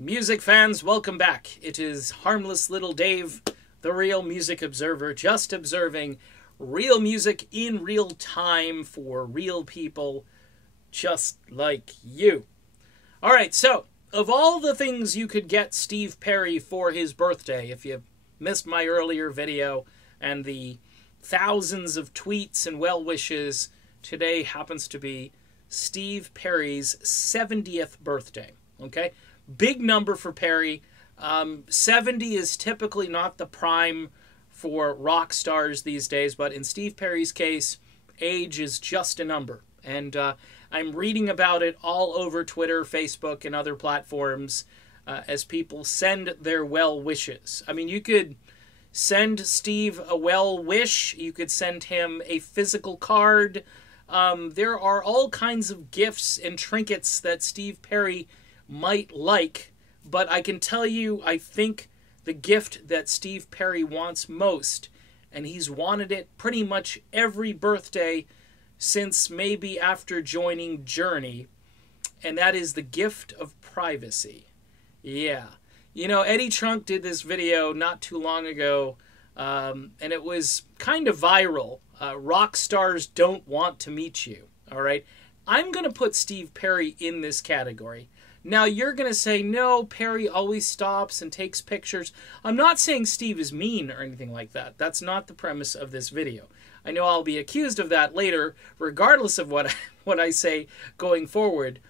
Music fans, welcome back. It is harmless little Dave, the real music observer, just observing real music in real time for real people just like you. Alright, so, of all the things you could get Steve Perry for his birthday, if you missed my earlier video and the thousands of tweets and well wishes, today happens to be Steve Perry's 70th birthday. Okay? Big number for Perry. 70 is typically not the prime for rock stars these days, but in Steve Perry's case, age is just a number. And I'm reading about it all over Twitter, Facebook, and other platforms as people send their well wishes. I mean, you could send Steve a well wish. You could send him a physical card. There are all kinds of gifts and trinkets that Steve Perry might like, but I can tell you, I think the gift that Steve Perry wants most, and he's wanted it pretty much every birthday since maybe after joining Journey, and that is the gift of privacy. Yeah. You know, Eddie Trunk did this video not too long ago, and it was kind of viral. Rock stars don't want to meet you, all right? I'm going to put Steve Perry in this category. Now, you're going to say, no, Perry always stops and takes pictures. I'm not saying Steve is mean or anything like that. That's not the premise of this video. I know I'll be accused of that later, regardless of what I say going forward,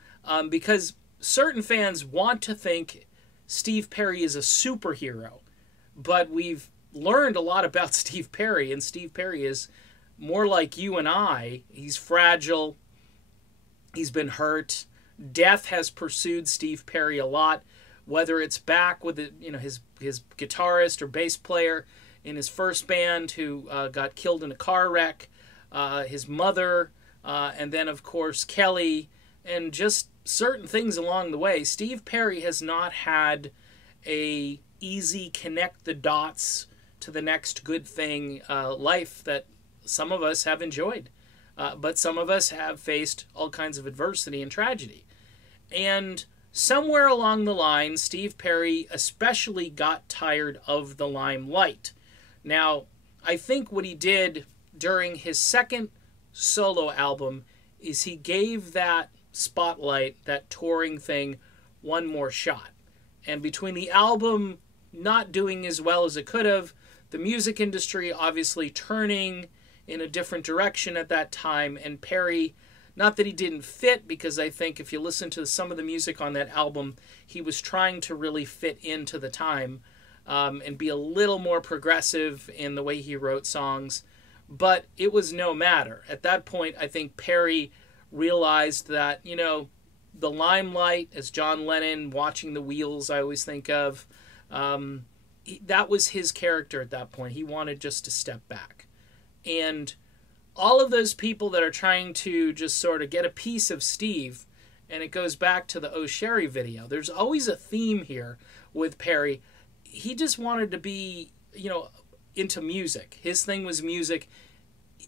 because certain fans want to think Steve Perry is a superhero. But we've learned a lot about Steve Perry, and Steve Perry is more like you and I. He's fragile. He's been hurt. Death has pursued Steve Perry a lot, whether it's back with his guitarist or bass player in his first band who got killed in a car wreck, his mother, and then, of course, Kelly, and just certain things along the way. Steve Perry has not had a easy connect the dots to the next good thing life that some of us have enjoyed. But some of us have faced all kinds of adversity and tragedy. And somewhere along the line, Steve Perry especially got tired of the limelight. Now, I think what he did during his second solo album is he gave that spotlight, that touring thing, one more shot. And between the album not doing as well as it could have, the music industry obviously turning in a different direction at that time, and Perry, not that he didn't fit, because I think if you listen to some of the music on that album, he was trying to really fit into the time and be a little more progressive in the way he wrote songs. But it was no matter. At that point, I think Perry realized that, the limelight, as John Lennon, watching the wheels, I always think of, that was his character at that point. He wanted just to step back. And all of those people that are trying to just sort of get a piece of Steve, and it goes back to the Oh Sherry video. There's always a theme here with Perry. He just wanted to be, into music. His thing was music.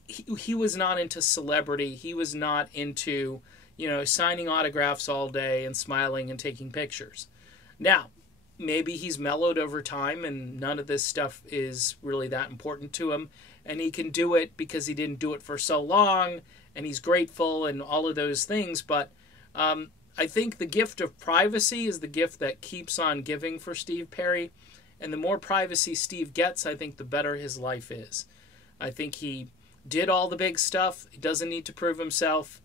He was not into celebrity. He was not into, signing autographs all day and smiling and taking pictures. Now, maybe he's mellowed over time and none of this stuff is really that important to him. And he can do it because he didn't do it for so long, and he's grateful and all of those things. But I think the gift of privacy is the gift that keeps on giving for Steve Perry. And the more privacy Steve gets, I think the better his life is. I think he did all the big stuff. He doesn't need to prove himself.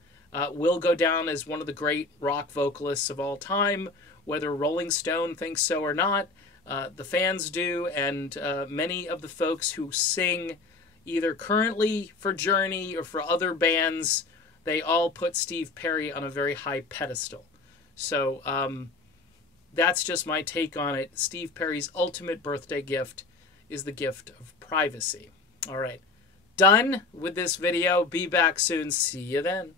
Will go down as one of the great rock vocalists of all time, whether Rolling Stone thinks so or not. The fans do, and many of the folks who sing either currently for Journey or for other bands, they all put Steve Perry on a very high pedestal. So that's just my take on it. Steve Perry's ultimate birthday gift is the gift of privacy. All right, done with this video. Be back soon. See you then.